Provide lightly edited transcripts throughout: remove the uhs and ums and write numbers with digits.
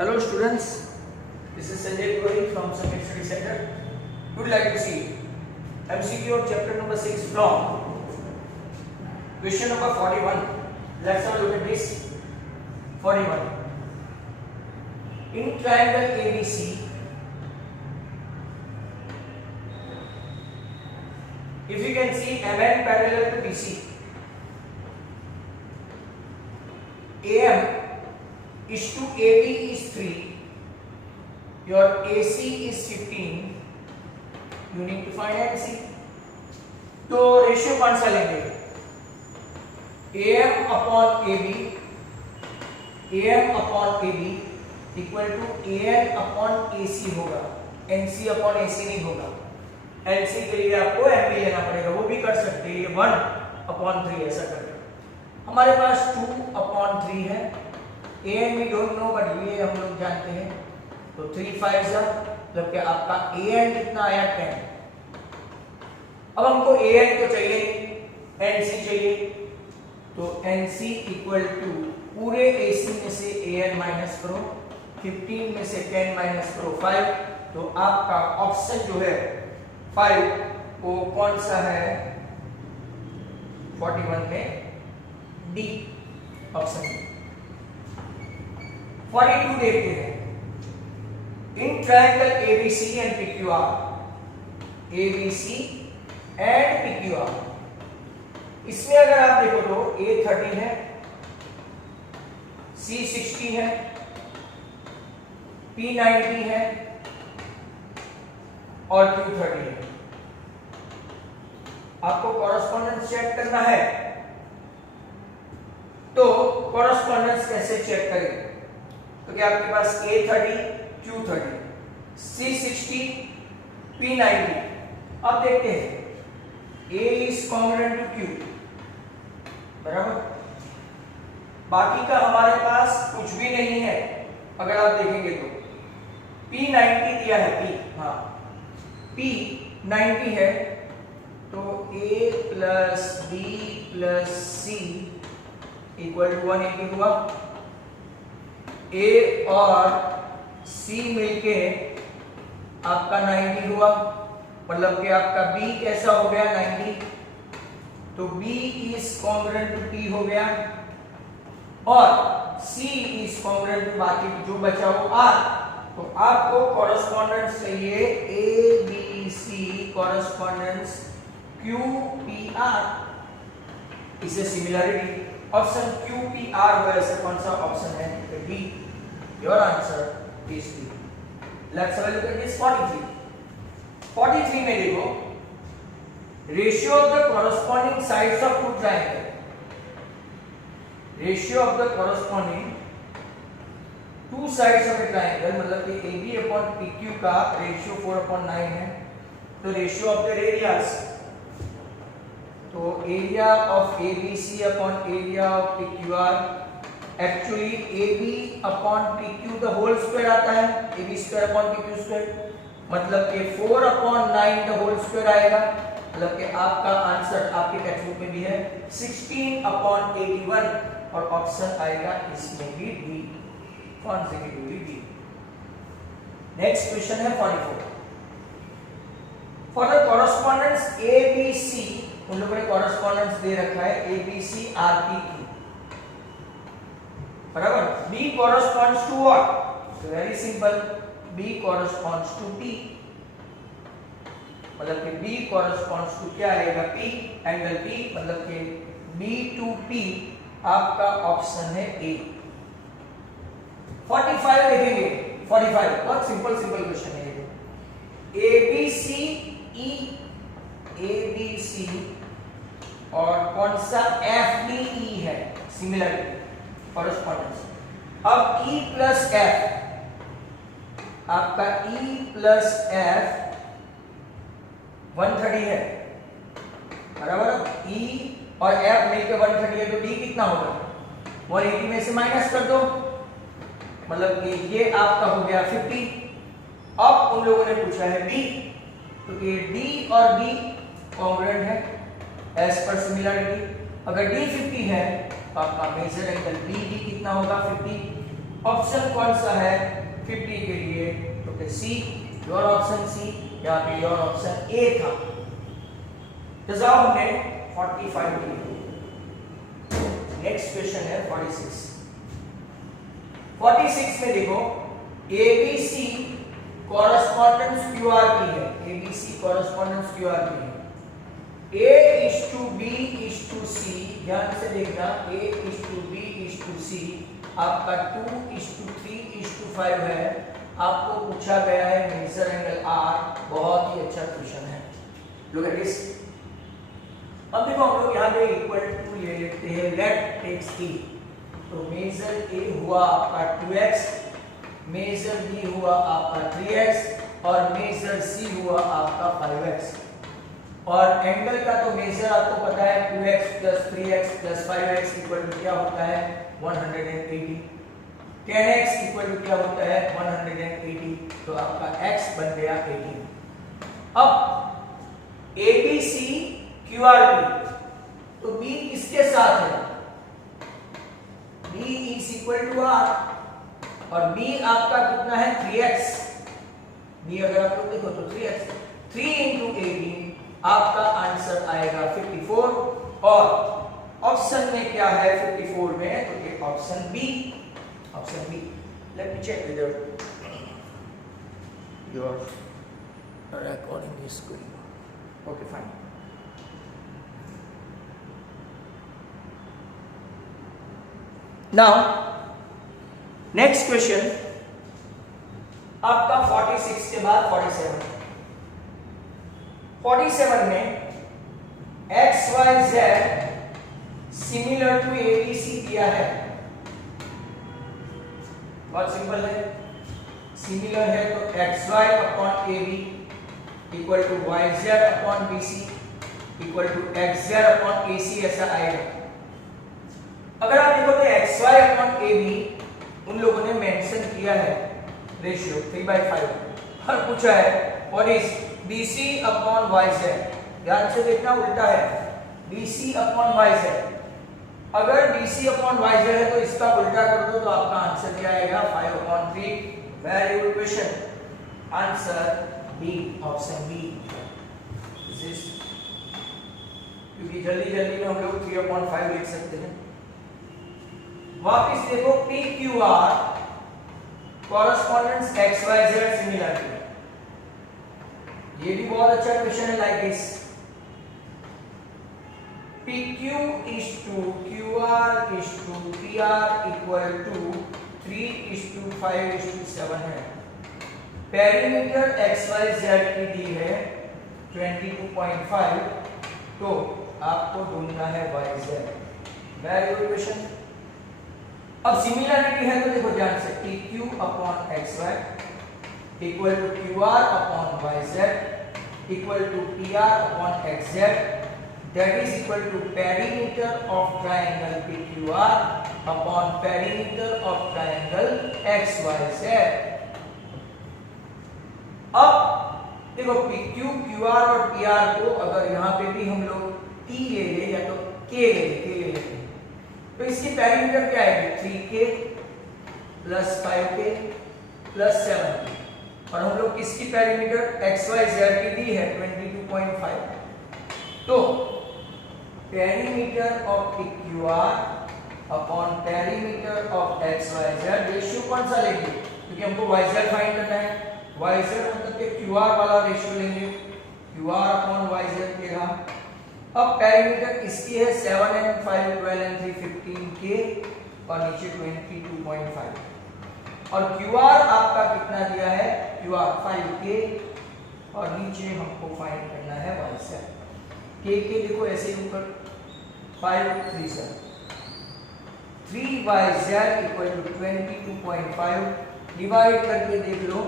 Hello students, this is Sanjay Purohit from Summit Study Center. We would like to see MCQ of chapter number 6 from question number 41. Let's have a look at this. 41. In triangle ABC, if you can see MN parallel to BC, AM is to AB is 3, your AC is 15, you need to find MC. तो ratio कौन सा लेंगे? AM upon AB equal to AN upon AC होगा, NC upon AC नहीं होगा। NC के लिए आपको MB लेना पड़ेगा, वो भी कर सकते हैं, ये 1/3 ऐसा करके। हमारे पास 2/3 है, AN we don't know but ये हम लोग जानते हैं, तो 3 5 मतलब कि आपका AN कितना आया 10। अब हमको AN तो चाहिए नहीं, NC चाहिए, तो NC इक्वल टू पूरे AC में से AN माइनस करो, 15 में से 10 माइनस करो 5, तो आपका ऑप्शन जो है 5 वो कौन सा है 41 में? D option. 42 देखते हैं। In triangle ABC and PQR, ABC and PQR, इसमें अगर आप देखो तो A 30 है, C 60 है, P 90 है और Q 30 है। आपको कॉरेस्पॉन्डेंस चेक करना है, तो कॉरेस्पॉन्डेंस कैसे चेक करें? तो क्या आपके पास A 30, Q 30, C 60, P 90। अब देखते हैं A is congruent to Q, बराबर। बाकी का हमारे पास कुछ भी नहीं है, अगर आप देखेंगे तो P 90 दिया है, P 90 है, तो A plus B plus C equal to 180 हुआ। A और C मिलके आपका 90 हुआ, मतलब कि आपका B कैसा हो गया 90, तो B is congruent to P हो गया और C इज कॉन्ग्रुएंट टू बाकी जो बचा वो R। तो आपको कॉरेस्पॉन्डेंस चाहिए ABC कॉरेस्पॉन्डेंस QPR, इसे सिमिलरिटी ऑप्शन QPR वैसे कौन सा ऑप्शन है? D. Your answer is D. Let's have a look at this 43। 43 में देखो, ratio of the corresponding sides of two triangle, ratio of the corresponding two sides of a triangle, मतलब कि AB upon PQ का ratio 4/9 है, तो ratio of the areas, तो area of ABC upon area of PQR, actually AB upon PQ the whole square आता है, AB square upon PQ square, मतलब कि 4/9 द होल स्क्वायर आएगा, मतलब कि आपका आंसर आपके टेक्स्ट बुक में भी है 16/81 और ऑप्शन आएगा इसमें भी डी, कॉन्सेक्यूटिवली डी। नेक्स्ट क्वेश्चन है 44। फॉर द कॉरेस्पॉन्डेंस ABC, उन लोगों ने कॉरेस्पॉन्डेंस दे रखा है ABC RPQ, बराबर। B corresponds to what? So very simple, B corresponds to P, मतलब कि B corresponds to क्या आएगा? P, एंगल P, मतलब कि B to P आपका ऑप्शन है A। 45 देखेंगे। 45 बहुत सिंपल क्वेश्चन है ये। ABC और कौन सा FDE है, सिमिलरिटी कॉरेस्पॉन्डेंस। अब E प्लस F, आपका E प्लस F 130 है, बराबर। E और F मिलकर 130 है, तो D कितना होगा? 180 में से माइनस कर दो, मतलब कि ये आपका हो गया 50। अब उन लोगों ने पूछा है B, तो ये D और B कॉन्ग्रुएंट है एज पर सिमिलरिटी। अगर D 50 है तो आपका मेजर एंगल B भी कितना होगा 50। ऑप्शन कौन सा है 50 के लिए? तो सी, योर ऑप्शन सी, यहाँ पे योर ऑप्शन ए था। तो जवाब हमने 45 दिए। नेक्स्ट क्वेश्चन है 46। 46 में देखो ABC कॉरेस्पॉन्डेंस QRP है। ABC कॉरेस्पॉन्डेंस QRP है। A:B:C, ध्यान से देखना, A:B:C आपका 2:3:5 है। आपको पूछा गया है मेजर एंगल R, बहुत ही अच्छा क्वेश्चन है। Look at this. अब देखो हम लोग यहाँ पे इक्वल टू ले लेते हैं, लेट टेक्स E। तो मेजर A हुआ आपका 2x, मेजर B हुआ आपका 3x और मेजर C हुआ आपका 5x। और एंगल का तो मेजर आपको पता है 2x + 3x + 5x equal to क्या होता है 180। 10x इक्वल टू क्या होता है 180। तो आपका x बन गया 18। अब ABC QRP, तो B किसके साथ है? B = R और B आपका कितना है 3x। B अगर आप लोग देखो तो 3x, 3 × 18 आपका आंसर आएगा 54। और ऑप्शन में क्या है 54 में? तो ये option B, option B. Let me check whether your recording is going on. Okay, fine. Now next question आपका 46 के बाद 47। 47 में XYZ सिमिलर टू ABC दिया है। बहुत सिंपल है, सिमिलर है तो XY upon AB equal to YZ upon BC equal to XZ upon AC ऐसा आएगा। अगर आप देखो तो XY अपॉन AB उन लोगों ने मेंशन किया है रेशियो 3/5 और पूछा है what is BC upon YZ। ध्यान से देखना, उल्टा है, BC अपॉन YZ। अगर BC अपॉन YZ है तो इसका उल्टा कर दो तो आपका आंसर क्या आएगा 5/3। Very good question, answer B, option B. क्योंकि जल्दी जल्दी में हम लोग 3/5 लिख सकते हैं। वापिस देखो PQR कॉरेस्पॉन्डेंस XYZ सिमिलरिटी, ये भी बहुत अच्छा क्वेश्चन है। Like this, PQ is to QR is to PR equal to 3:5:7 है। पेरीमीटर XYZ की दी है 22.5, तो आपको ढूंढना है YZ। Very good question. अब सिमिलरिटी है तो देखो ध्यान से, PQ upon XY equal to QR upon YZ equal to PR upon XZ, that is equal to perimeter of triangle PQR upon perimeter of triangle XYZ। अब देखो PQ, QR और PR को अगर यहाँ पे भी हम लोग T ले ले या तो K ले ले, तो इसकी पेरीमीटर क्या आएगी 3K + 5K + 7K। और हम लोग किसकी पेरीमीटर XYZ की दी है 22.5, तो perimeter of PQR upon perimeter of XYZ ratio कौन सा लेंगे? क्योंकि हमको YZ फाइंड करना है। YZ मतलब कि QR वाला रेशियो लेंगे, QR अपॉन YZ के रहा। अब पेरीमीटर इसकी है 7 and 5 12 and 3 15K और नीचे 22.5 और QR आपका कितना दिया है QR 5K और नीचे हमको फाइंड करना है YZ। K के देखो ऐसे ऊपर 5 3 7 3YZ इक्वल टू 22.5 डिवाइड करके देख लो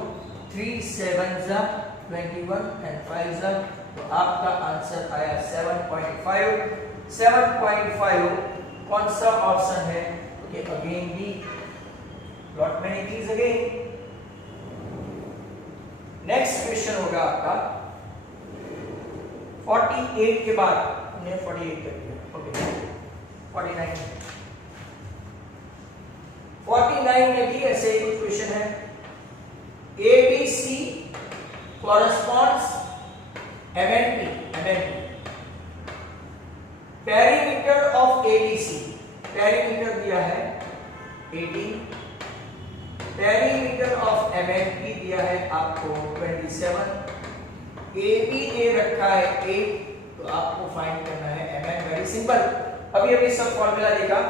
3 7 21 and 5 तो आपका आंसर आया 7.5। 7.5 कौन सा ऑप्शन है? Okay, again B. Lot many keys again. Next question होगा आपका 48 के बाद, हमने 48 कर दिया। ओके, 49 49 में भी ऐसे ही कुछ क्वेश्चन है। ABC corresponds MNP perimeter of ABC, perimeter दिया है 18, पेरीमीटर ऑफ MNP दिया है आपको 27, AB दे रखा है 8, तो आपको फाइंड करना है MN। Very simple. अभी सब फॉर्मूला देखा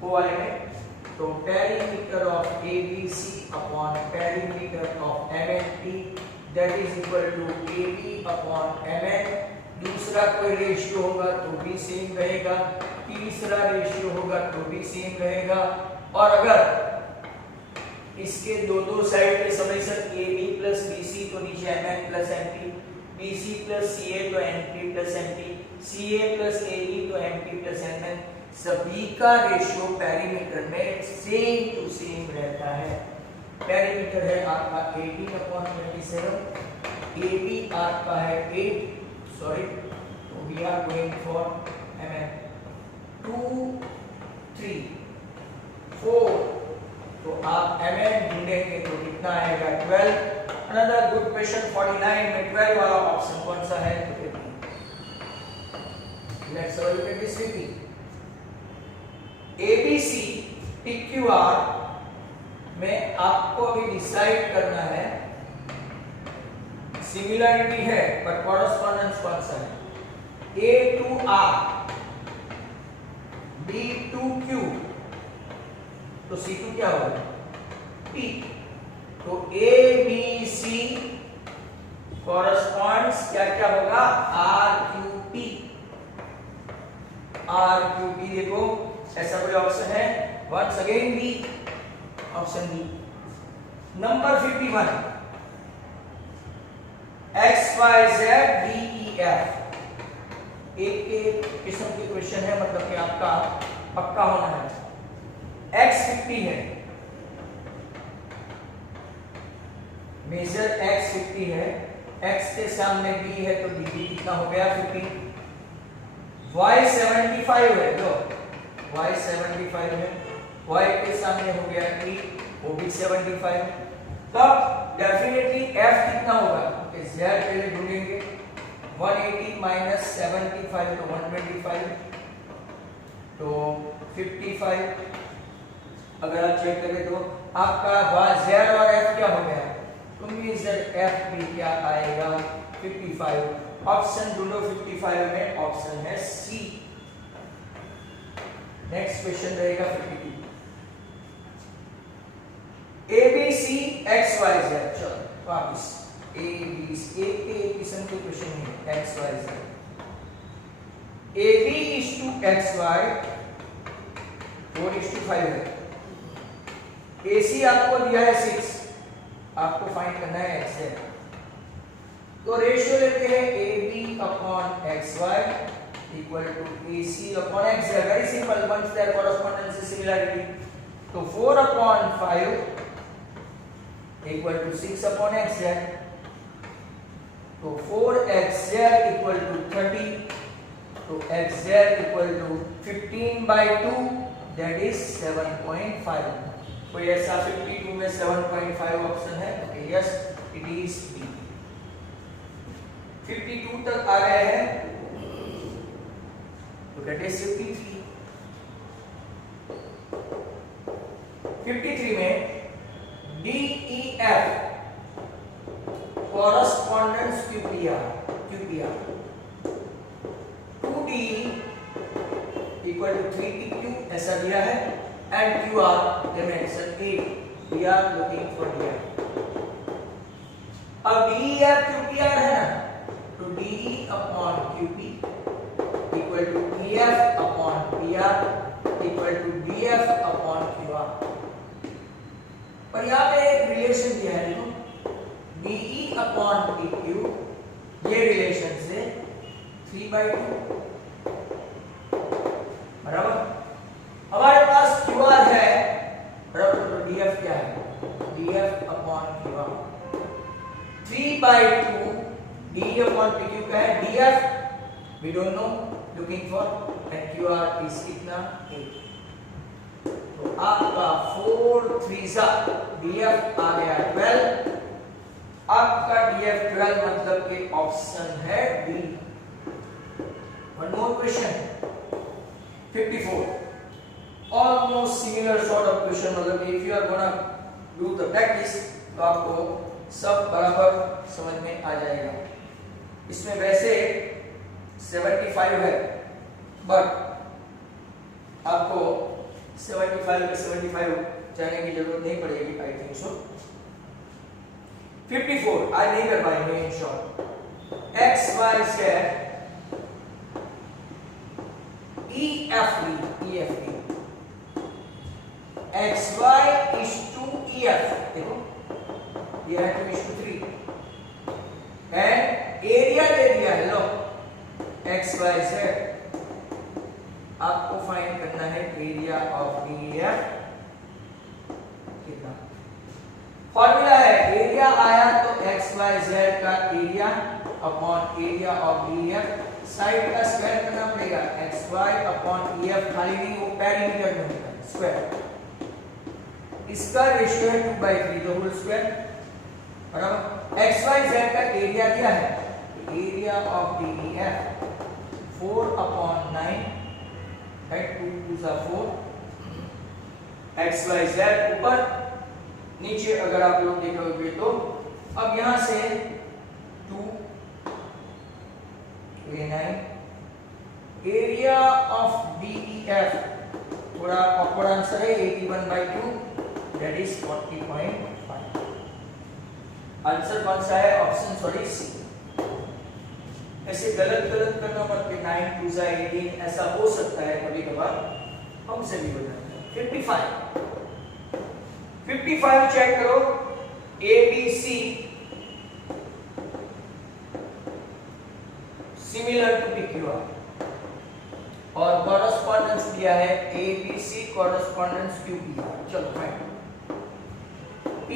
वो वाले में, तो perimeter of ABC upon perimeter of MNP that is equal to AB upon MN। दूसरा कोई रेशियो होगा तो भी सेम रहेगा, तीसरा रेशियो होगा तो भी सेम रहेगा, और अगर इसके दो साइड के समेशन AB प्लस BC तो नीचे MN plus MP, BC plus CA तो NP plus MP, CA plus AB तो MP प्लस MN। सभी का रेशियो पेरीमीटर में सेम टू सेम रहता है। पेरीमीटर है आपका 18/27, AB आपका है 8, सॉरी, तो we are going for MN 2 3 4, तो आप MN ढूंढेंगे तो कितना आएगा 12। अनदर गुड क्वेश्चन 49 में 12 वाला ऑप्शन कौन सा है? Let's have a look at this repeat. ABC PQR में आपको अभी डिसाइड करना है, सिमिलरिटी है पर कॉरेस्पॉन्डेंस कौन सा है? A to R, B to Q, तो C2 क्या होगा? P। तो ABC कॉरेस्पॉन्ड्स क्या क्या होगा? RQP। RQP देखो ऐसा कोई ऑप्शन है? Once again B, option B. Number 51 XYZ DEF एक किस्म के क्वेश्चन है, मतलब कि आपका पक्का होना है। X 50 है, मेजर X 50 है, X के सामने B है तो DB कितना हो गया? 50। Y 75 है, जो Y 75 है, Y के सामने हो गया E, वो भी 75। तब डेफिनेटली F कितना होगा? Z पहले ढूंढेंगे। 180 माइनस 75 तो 125, तो 55। अगर आप चेक करें तो आपका Z और F क्या हो गया? तो मेजर F भी क्या आएगा? 55। ऑप्शन ढूंढो 55 में, ऑप्शन है C। नेक्स्ट क्वेश्चन रहेगा 52। ABC XYZ, चलो वापस ABC एक किस्म के क्वेश्चन है XYZ। AB is to XY 4:5 है। AC आपको दिया है 6, आपको फाइंड करना है XZ। तो रेशियो लेते हैं AB upon XY equal to AC upon XZ। Very simple, once there correspondence is similarity. तो 4/5 इक्वल टू 6 अपॉन XZ, तो 4XZ इक्वल टू 30, तो XZ equal to 15/2 that is 7.5। कोई ऐसा 52 में 7.5 ऑप्शन है? Okay, yes it is B. 52 तक आ गए हैं, तो दैट इज 53। 53 में DEF correspondence QPR 2D equal to 3PQ ऐसा दिया है, and QR dimension 8। we are looking for DF। अब DEF QPR है ना, तो DE upon QP equal to EF upon PR equal to DF upon QR। पर यहाँ पे एक रिलेशन दिया है, देखो DE अपॉन PQ, ये रिलेशन से 3/2 बराबर। हमारे पास QR है बराबर, तो DF क्या है? DF upon QR 3/2 DE upon PQ का है। DF we don't know, looking for, and QR is कितना? 8। तो आपका 4 3 सा DF आ गया 12। आपका DF 12 मतलब कि ऑप्शन है B. One more question 54। Almost similar sort of question, मतलब if you are gonna do the practice तो आपको सब बराबर समझ में आ जाएगा। इसमें वैसे 75 है, बट आपको 75 में 75 जाने की जरूरत नहीं पड़ेगी, आई थिंक सो। 54 आज नहीं कर पाएंगे in short. X Y Z E F E X Y is to E F, देखो ये है 2:3 एंड एरिया दे दिया है, लो एक्स वाई जेड। आपको फाइंड करना है एरिया ऑफ डीएफ कितना। फॉर्मूला है एरिया आया तो एक्स वाई जेड का area upon area of DF, side का स्क्वायर करना पड़ेगा, एक्स वाई अपॉन ईएफ, खाली नहीं वो पेरीमीटर में होगा स्क्वायर। इसका रेशियो है 2/3 द होल स्क्वायर बराबर। एक्स वाई जेड का एरिया दिया है, एरिया ऑफ डीएफ 4/9 है, 2 2 4 एक्स वाई जेड ऊपर नीचे अगर आप लोग देखोगे तो अब यहां से 2 9 एरिया ऑफ डीईएफ थोड़ा ऑकवर्ड आंसर है 81/2 दैट इज 40.5। आंसर कौन सा है? Option sorry C. ऐसे गलत करना मत कि 9 2 18 ऐसा हो सकता है कभी कभार, हमसे भी हो जाता है। 55 चेक करो, A B C similar to PQR और कॉरेस्पॉन्डेंस दिया है A B C correspondence QPR। चलो फाइन, P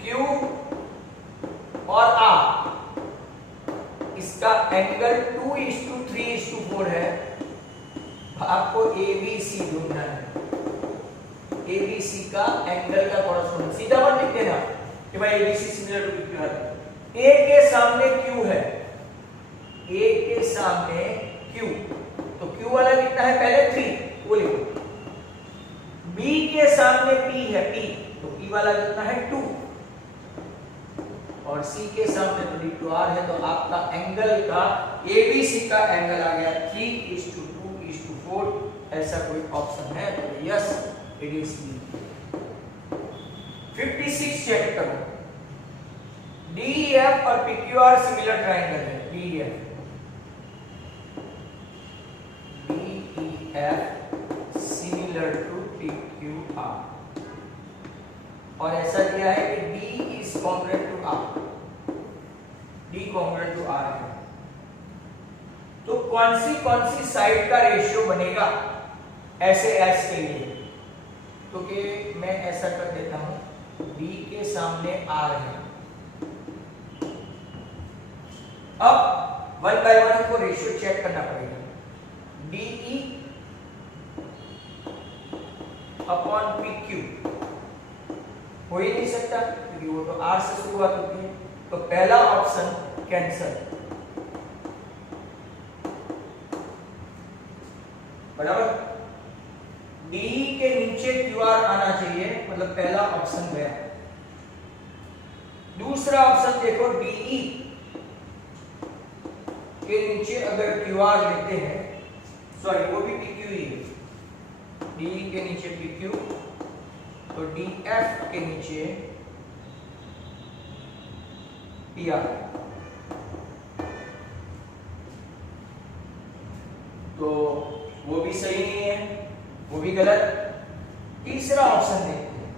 Q और R इसका एंगल 2:3:4 है। आपको ABC ढूंढना है, ABC का एंगल का कॉरेस्पॉन्डेंस। सीधा मत लिख देना कि भाई ABC similar to PQR। A के सामने Q है, A के सामने Q, तो Q वाला कितना है पहले 3 वो लिखो। B के सामने P है P, तो P वाला कितना है 2 और C के सामने तो D2R है, तो आपका एंगल का ABC का एंगल आ गया 3:2:4। ऐसा कोई ऑप्शन है तो yes it is B। 56 check करो, DEF और PQR सिमिलर ट्रायंगल है। DEF सिमिलर टू PQR और ऐसा दिया है कि D is congruent to R, D congruent to R है। तो कौन सी साइड का रेशियो बनेगा ऐसे S के लिए? तो कि मैं ऐसा कर देता हूं, D के सामने R है। अब 1 by 1 हमको रेशियो चेक करना पड़ेगा। DE अपॉन PQ हो ही नहीं सकता क्योंकि वो तो R से शुरुआत होती है, तो पहला ऑप्शन कैंसल बराबर। DE के नीचे QR आना चाहिए, मतलब पहला ऑप्शन गया। दूसरा ऑप्शन देखो, DE के नीचे अगर QR लेते हैं, सॉरी वो भी PQ ही है, DE के नीचे PQ, तो DF के नीचे PR, तो वो भी सही नहीं है, वो भी गलत। तीसरा ऑप्शन देखते हैं,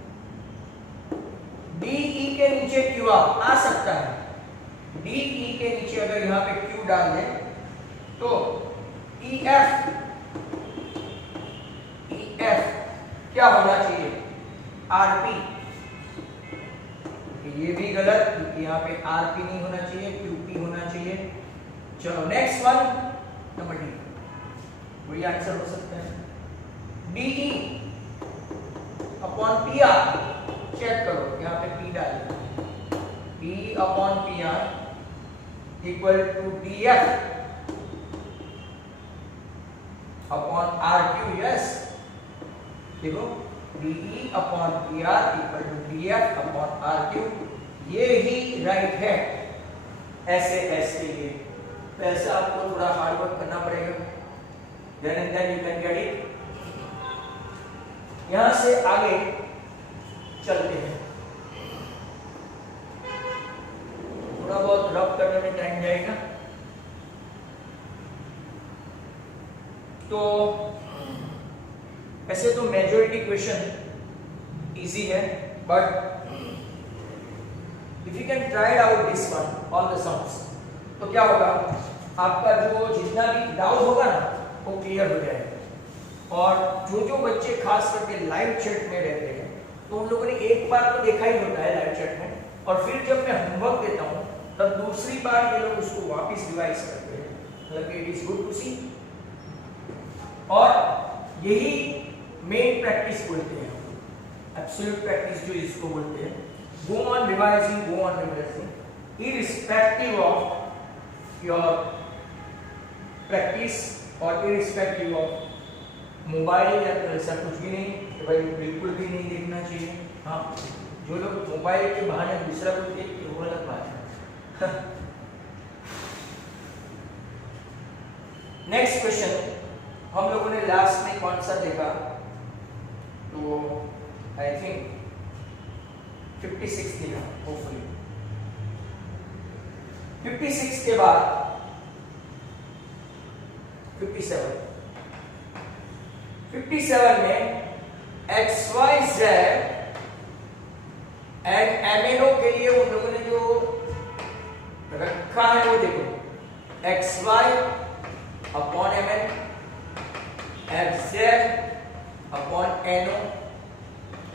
DE के नीचे QR आ सकता है। DE के नीचे अगर यहां पे Q डाल दें तो EF क्या होना चाहिए? RP। ये भी गलत क्योंकि यहाँ पे RP नहीं होना चाहिए, QP होना चाहिए। चलो नेक्स्ट वन, नंबर डी, वही आंसर हो सकता है। DE upon P R, check करो यहाँ पे पी डालिए, P upon P R equal to D F upon R Q, yes देखो DE upon P R equal to D F upon R Q, ये ही राइट है ऐसे एस के लिए। तो ऐसे आपको थोड़ा हार्ड वर्क करना पड़ेगा, then and then you can get it. यहां से आगे चलते हैं, थोड़ा बहुत रफ करने में टाइम जाएगा। तो ऐसे तो मेजॉरिटी क्वेश्चन इजी है, but if you can try out this one all the sums, तो क्या होगा, आपका जो जितना भी डाउट होगा ना वो क्लियर हो जाएगा। और जो बच्चे खास करके लाइव चैट में रहते हैं, तो उन लोगों ने एक बार तो देखा ही होता है लाइव चैट में, और फिर जब मैं होमवर्क देता हूँ तब दूसरी बार ये लोग उसको वापस रिवाइज करते हैं, मतलब इट इज गुड टू सी। और यही मेन प्रैक्टिस बोलते हैं, एब्सोल्यूट प्रैक्टिस जो इसको बोलते हैं। Go on revising irrespective of your practice और इररिस्पेक्टिव ऑफ मोबाइल या ऐसा कुछ भी नहीं कि भाई बिल्कुल भी नहीं देखना चाहिए। हाँ, जो लोग मोबाइल के बहाने दूसरा कुछ देखते हैं वो अलग बात है। नेक्स्ट क्वेश्चन हम लोगों ने लास्ट में कौन सा देखा, तो आई थिंक 56 देखा, होपफुली 56 के बाद 57 में XYZ एंड MNO के लिए उन लोगों ने जो रखा है वो देखो, XY upon MN, FZ upon NO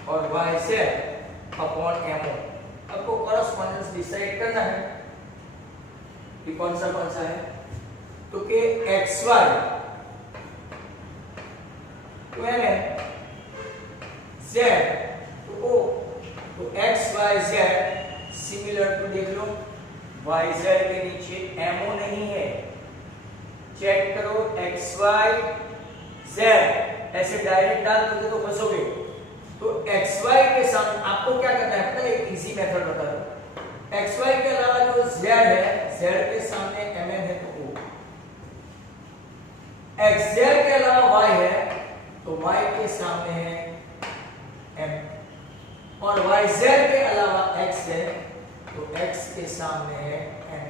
और YZ अपॉन MO। आपको कॉरेस्पॉन्डेंस डिसाइड करना है कि कौन सा है। तो के XY तो MN, Z तो O, तो XYZ सिमिलर टू देख लो, YZ के नीचे MO नहीं है, चेक करो XYZ ऐसे डायरेक्ट डाल दोगे तो फंसोगे। तो XY के सामने आपको क्या करना है, पता है, एक इजी मेथड बता दो। XY के अलावा जो Z है, Z के सामने MN है तो O, XZ के अलावा Y है तो Y के सामने है M, और YZ के अलावा X है तो X के सामने है M।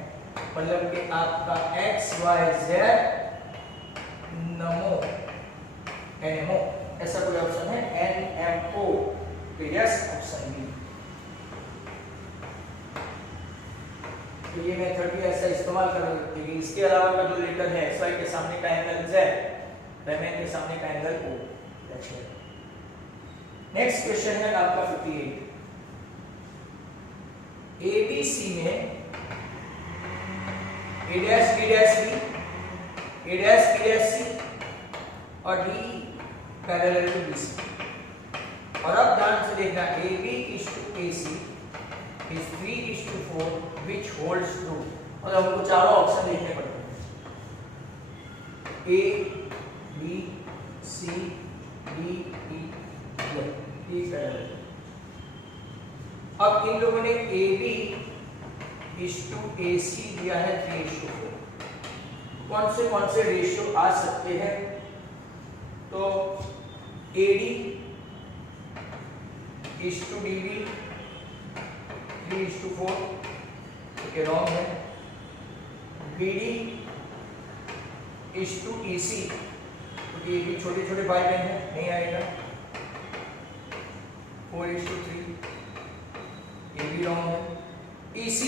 मतलब कि आपका XYZ NMO ऐसा कोई ऑप्शन है, NMO, तो यस ऑप्शन बी। तो ये मेथड भी ऐसा इस्तेमाल करोगे कि इसके अलावा का जो लेटर है XY के सामने का एंगल Z, MN के सामने का एंगल O। नेक्स्ट क्वेश्चन है आपका 58। ABC में A dash B dash B, A dash B dash C और D पैरेलल टू BC। और अब ध्यान से देखना, AB is to AC is 3:4 which holds true। और हमको चारों ऑप्शन देखने पड़ते हैं, A B C D E parallel. अब इन लोगों ने AB is to AC दिया है 3:4। कौन से रेशियो आ सकते हैं, तो AD is to DB 3:4, ठीक है, रॉन्ग है। BD is to EC, क्योंकि ये भी छोटे छोटे भाई बहन है, नहीं आएगा। 4:3, ये भी रॉन्ग है। EC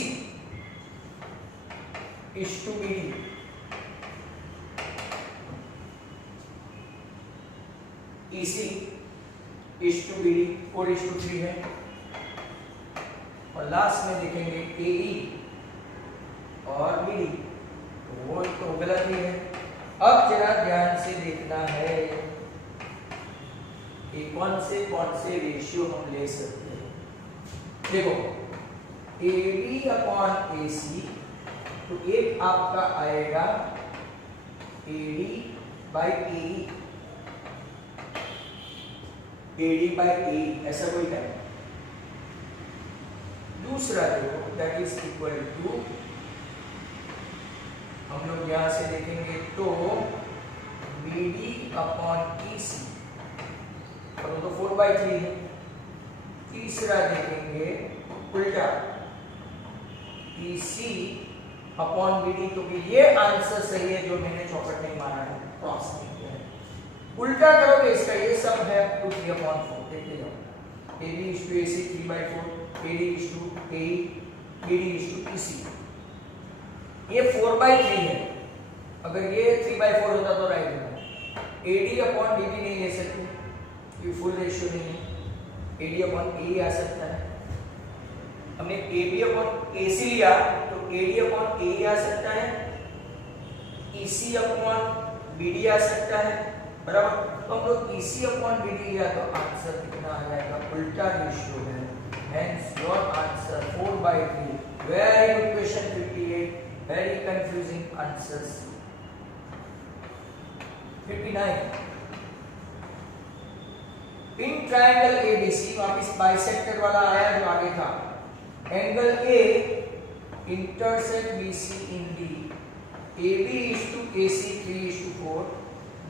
is to BD, EC is to BD 4:3 है। और लास्ट में देखेंगे AE और BD, तो वो तो गलत ही है। अब जरा ध्यान से देखना है, कि कौन से रेशियो हम ले सकते हैं। देखो AD अपॉन AC, तो एक आपका आएगा AD by AE, AD by AE ऐसा कोई है। दूसरा देखो दैट इज इक्वल टू, हम लोग यहां से देखेंगे तो BD अपॉन EC, और वो तो 4/3 है। तीसरा देखेंगे उल्टा EC अपॉन BD, क्योंकि ये आंसर सही है जो मैंने चौकट नहीं मारा है, क्रॉस नहीं किया है। उल्टा करोगे इसका ये सब है 2/3/4, देखते जाओ। AB is to AC 3/4, AD is to AE, BD is to EC। ये 4/3 है, अगर ये 3/4 होता तो राइट होता। AD अपॉन BD नहीं ले सकते, ये फुल रेशियो नहीं है। AD अपॉन AE आ सकता है। हमने AB अपॉन AC लिया तो AD अपॉन AE आ सकता है, EC अपॉन BD आ सकता है, बराबर। तो हम लोग EC अपॉन BD लिया तो आंसर कितना आ जाएगा, उल्टा रेशियो है। Hence your answer 4/3। Very good question 58, very confusing answers। 59 in triangle ABC, वापिस बाइसेक्टर वाला आया जो आगे था। Angle A intersect BC in D, AB is to AC 3:4,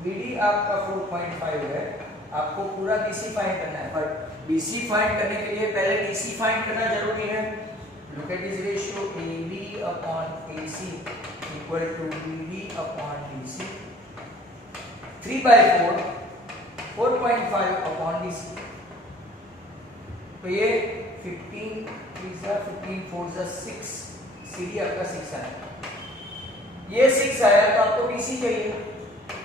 BD आपका 4.5 है। आपको पूरा BC फाइंड करना है, बट BC फाइंड करने के लिए पहले DC फाइंड करना जरूरी है। Look at this ratio, AB upon AC equal to BD upon DC, 3/4 4.5 upon DC, तो ये 15 15 4 6, CD आपका 6 आया। ये 6 आया तो आपको BC चाहिए,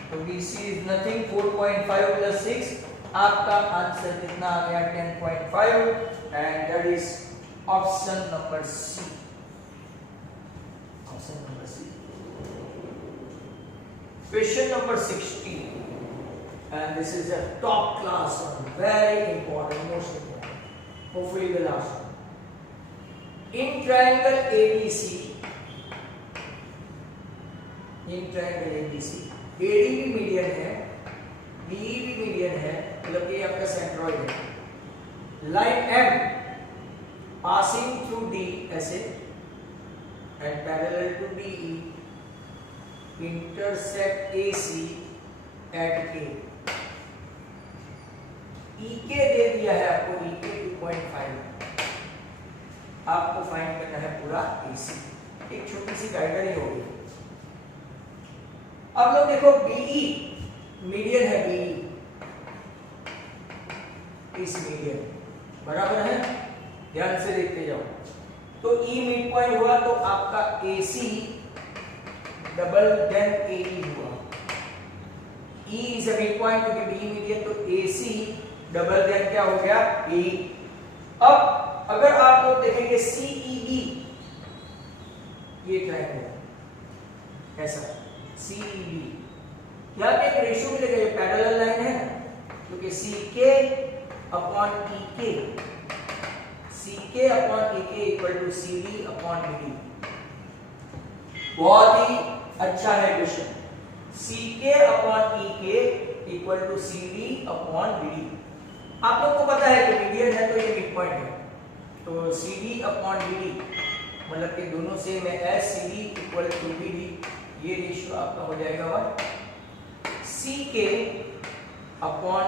तो BC इज नथिंग 4.5 प्लस 6, आपका आंसर कितना आ गया 10.5, and that is option number C। Option number C। Question number 16, and this is a top class one, very important, most important, hopefully the last one। in triangle ABC, AD भी median है, BE भी median है, मतलब ये आपका centroid है। Line M passing through D ऐसे and parallel to BE intersect AC at K। EK दे दिया है आपको, EK 2.5, आपको फाइंड करना है पूरा AC। एक छोटी सी गाइडर ही होगी। अब लोग देखो BE मीडियन है, BE इस मीडियन बराबर है, ध्यान से देखते जाओ। तो E मिड पॉइंट हुआ तो आपका AC डबल देन AE हुआ। E is a mid point क्योंकि BE मीडियन, तो AC डबल देन क्या हो गया AE। अब अगर आप लोग देखेंगे CEB, ये ट्रायंगल ऐसा CEB, यहाँ पे एक रेशियो मिलेगा, ये पैरेलल लाइन है ना, क्योंकि CK upon EK, CK upon EK equal to CD upon BD। बहुत ही अच्छा है question. CK upon EK equal to CD upon BD। आप लोग को पता है कि मीडियन है तो ये मिड पॉइंट है, तो CD अपॉन BD मतलब कि दोनों सेम है, CD इक्वल टू BD, ये रेशियो आपका हो जाएगा 1। CK अपॉन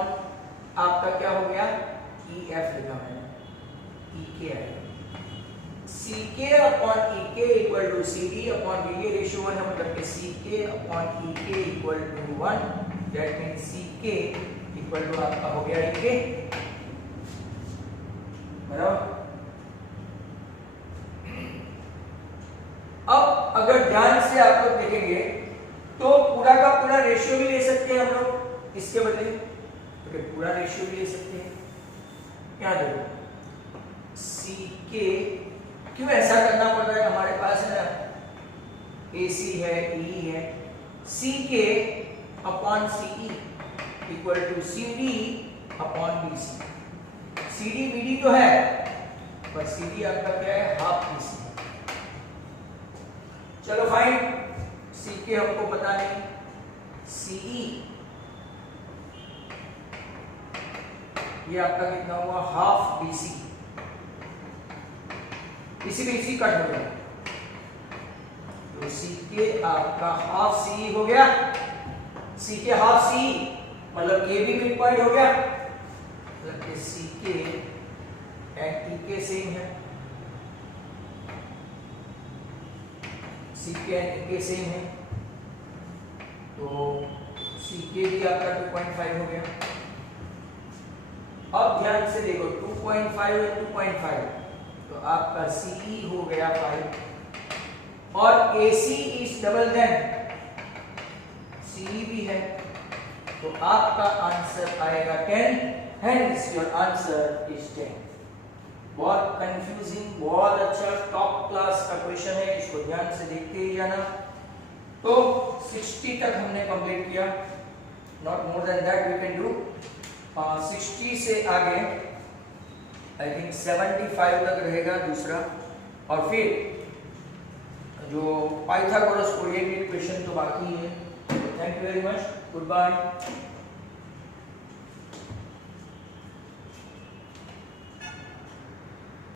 आपका क्या हो गया, EF लिखा है, EK आएगा। CK upon EK equal to CD upon BD, ये रेशियो 1 है, मतलब कि CK upon EK equal to 1, that means CK equal to आपका हो गया EK, बराबर। अब अगर ध्यान से आप लोग देखेंगे तो पूरा का पूरा रेशियो भी ले सकते हैं हम लोग इसके बदले, तो पूरा रेशियो भी ले सकते हैं। क्या देखो CK, क्यों ऐसा करना पड़ रहा है, हमारे पास है ना AC है, E है, CK upon CE equal to CD upon BC। CD BD तो है पर CD आपका क्या है, हाफ BC। चलो फाइन, CK हमको पता नहीं, CE ये आपका कितना हुआ, हाफ BC। इसी में इसी कट हो गया तो CK आपका हाफ CE हो गया। CK हाफ CE मतलब K भी मिड पॉइंट हो गया, मतलब कि CK एंड EK सेम है, CK एंड EK सेम है तो CK भी आपका 2.5 हो गया। अब ध्यान से देखो 2.5 और 2.5 तो आपका CE हो गया 5 और AC is double then CE भी है तो आपका आंसर आएगा 10, hence your answer is 10। बहुत कंफ्यूजिंग, बहुत अच्छा टॉप क्लास का क्वेश्चन है, इसको ध्यान से देखते ही जाना। तो 60 तक हमने कंप्लीट किया, not more than that we can do. 60 से आगे आई थिंक 75 तक रहेगा दूसरा, और फिर जो पाइथागोरस ओरिएंटेड क्वेश्चन तो बाकी है। Thank you very much, good bye.